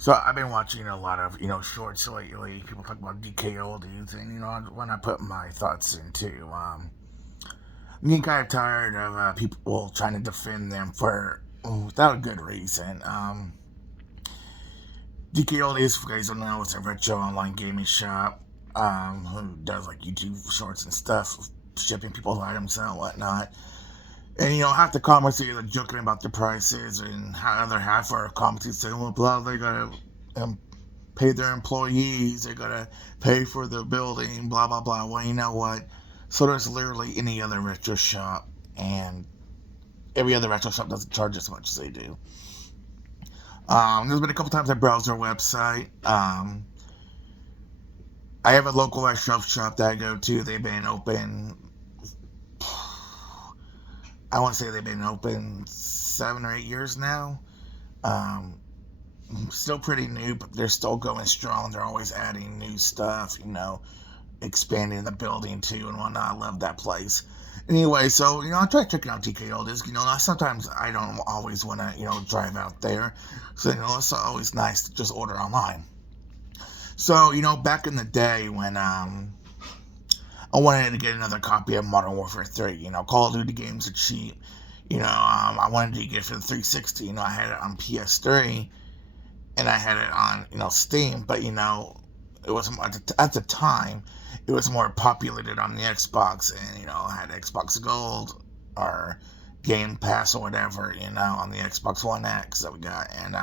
So I've been watching a lot of shorts lately. People talk about DKOldies, and when I put my thoughts into, I'm getting kind of tired of people trying to defend them for without a good reason. DKOldies, if you guys don't know, it's a retro online gaming shop who does like YouTube shorts and stuff, shipping people's items and whatnot. And half the comments are either joking about the prices, and how other half are commenting saying, "Well, blah, they gotta um, pay their employees, they gotta pay for the building, blah blah blah." Well, you know what? So does literally any other retro shop, and every other retro shop doesn't charge as much as they do. There's been a couple times I browsed their website. I have a local retro shop that I go to. They've been open. I want to say they've been open 7 or 8 years now. Um, Still pretty new, but they're still going strong. They're always adding new stuff, expanding the building too and whatnot. I love that place. Anyway, so I try checking out DKOldies. Sometimes I don't always want to drive out there, so it's always nice to just order online. So back in the day when I wanted to get another copy of Modern Warfare 3. Call of Duty games are cheap. I wanted to get it for the 360. I had it on PS3 and I had it on Steam, but it was at the time it was more populated on the Xbox, and I had Xbox Gold or Game Pass or whatever, on the Xbox One X that we got, and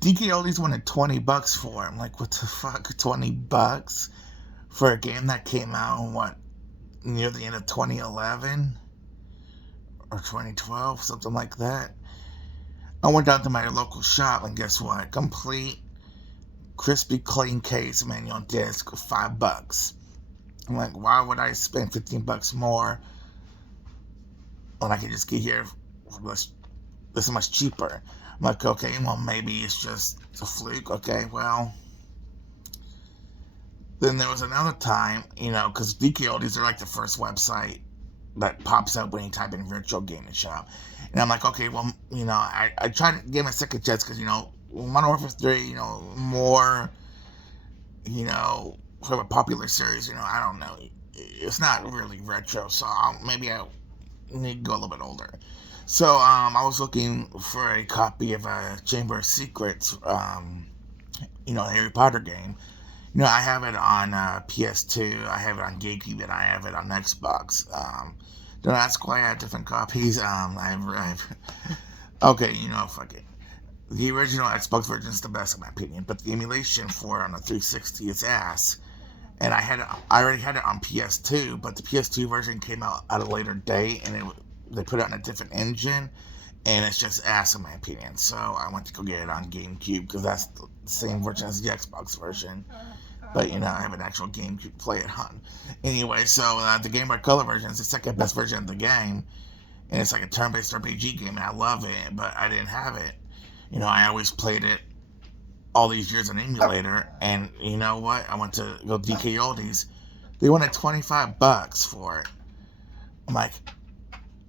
DK Oldies wanted $20 for it. I'm like, what the fuck, $20 for a game that came out in near the end of 2011 or 2012, something like that. I went down to my local shop, and guess what? Complete, crispy, clean case, manual disc, $5. I'm like, why would I spend $15 more when I could just get here for this much cheaper? I'm like, okay, well, maybe it's just a fluke. Okay, well, then there was another time, because DKOldies are like the first website that pops up when you type in virtual gaming shop. And I'm like, okay, well, I tried to give him a second chance because, Modern Warfare 3, more, from a popular series, I don't know. It's not really retro, so maybe I need to go a little bit older. So I was looking for a copy of Chamber of Secrets, Harry Potter game. I have it on PS2, I have it on GameCube, and I have it on Xbox. Don't ask why I have different copies. Okay, fuck it. The original Xbox version is the best in my opinion, but the emulation for it on the 360 is ass. And I already had it on PS2, but the PS2 version came out at a later date, and they put it on a different engine, and it's just ass in my opinion. So I went to go get it on GameCube because that's the same version as the Xbox version. But I have an actual GameCube to play it on. Anyway, so the Game Boy Color version is the second best version of the game, and it's like a turn-based RPG game, and I love it. But I didn't have it. I always played it all these years on emulator, and you know what? I went to go DK Oldies. They wanted $25 for it. I'm like,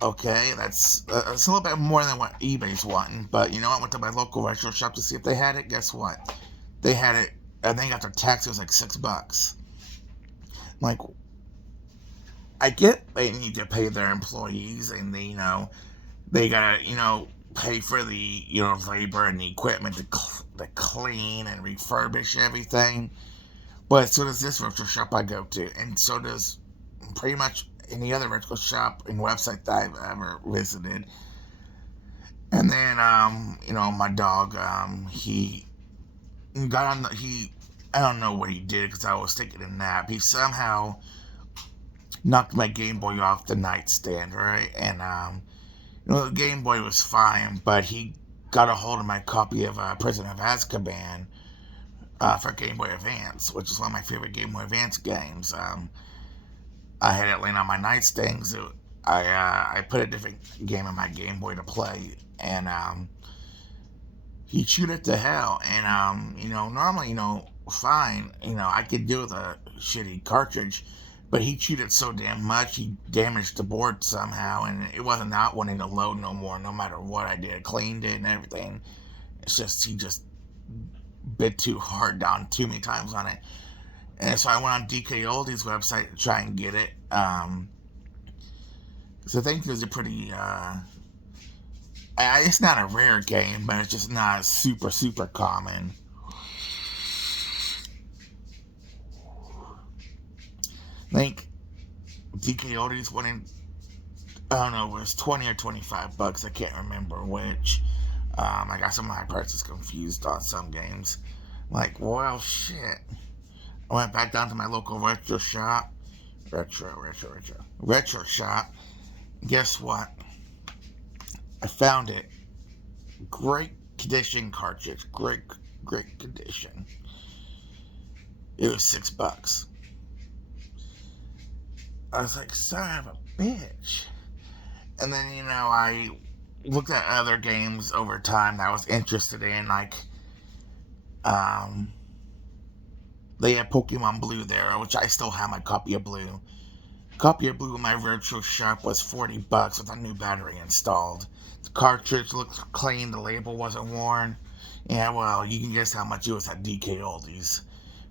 okay, that's a little bit more than what eBay's wanting. But I went to my local retro shop to see if they had it. Guess what? They had it. I think after tax it was like $6. I'm like, I get they need to pay their employees, and they gotta pay for the labor and the equipment to clean and refurbish everything. But so does this retro shop I go to, and so does pretty much any other retro shop and website that I've ever visited. And then my dog, he got on he I don't know what he did because I was taking a nap. He somehow knocked my Game Boy off the nightstand, right? And the Game Boy was fine, but he got a hold of my copy of Prisoner of Azkaban for Game Boy Advance, which is one of my favorite Game Boy Advance games. I had it laying on my nightstand. So I put a different game in my Game Boy to play, and he chewed it to hell. And normally, fine, I could do with a shitty cartridge, but he chewed it so damn much he damaged the board somehow, and it wasn't out wanting to load no more, no matter what I did. I cleaned it and everything. It's just he just bit too hard down too many times on it. And so I went on DKOldies website to try and get it. So I think it was a pretty, it's not a rare game, but it's just not super, super common. I think DKOldies went in, I don't know, it was 20 or $25. I can't remember which. I got some of my prices confused on some games. Like, well, shit. I went back down to my local retro shop. Retro shop. Guess what? I found it. Great condition cartridge. Great condition. It was $6. I was like, son of a bitch. And then, I looked at other games over time that I was interested in, like, they had Pokemon Blue there, which I still have my copy of Blue. Copy of Blue in my virtual shop was $40 with a new battery installed. The cartridge looked clean, the label wasn't worn. Yeah, well, you can guess how much it was at DKOldies.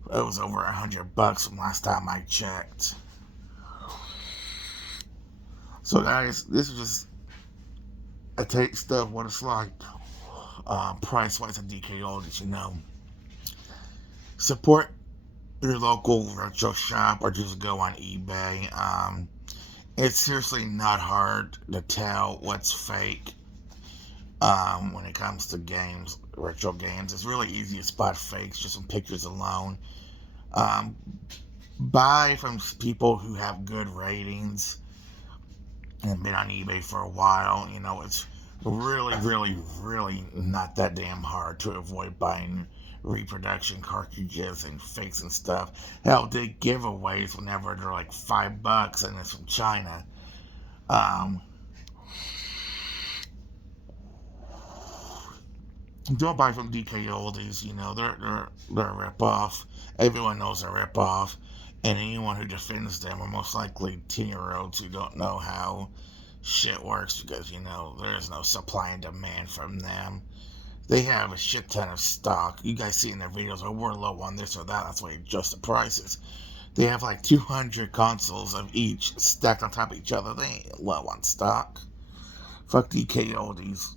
It was over $100 from last time I checked. So guys, this is just a taste of what it's like, price-wise at DKOldies, Support your local retro shop or just go on eBay. It's seriously not hard to tell what's fake when it comes to games, retro games. It's really easy to spot fakes just from pictures alone. Buy from people who have good ratings and been on eBay for a while. It's really, really, really not that damn hard to avoid buying reproduction cartridges and fakes and stuff. Hell, they giveaways whenever they're like $5 and it's from China. Don't buy from DKOldies. They're a ripoff. Everyone knows they're a ripoff, and anyone who defends them are most likely 10-year-olds who don't know how shit works because there is no supply and demand from them. They have a shit ton of stock. You guys see in their videos, we're low on this or that. That's why you adjust the prices. They have like 200 consoles of each stacked on top of each other. They ain't low on stock. Fuck DKOldies.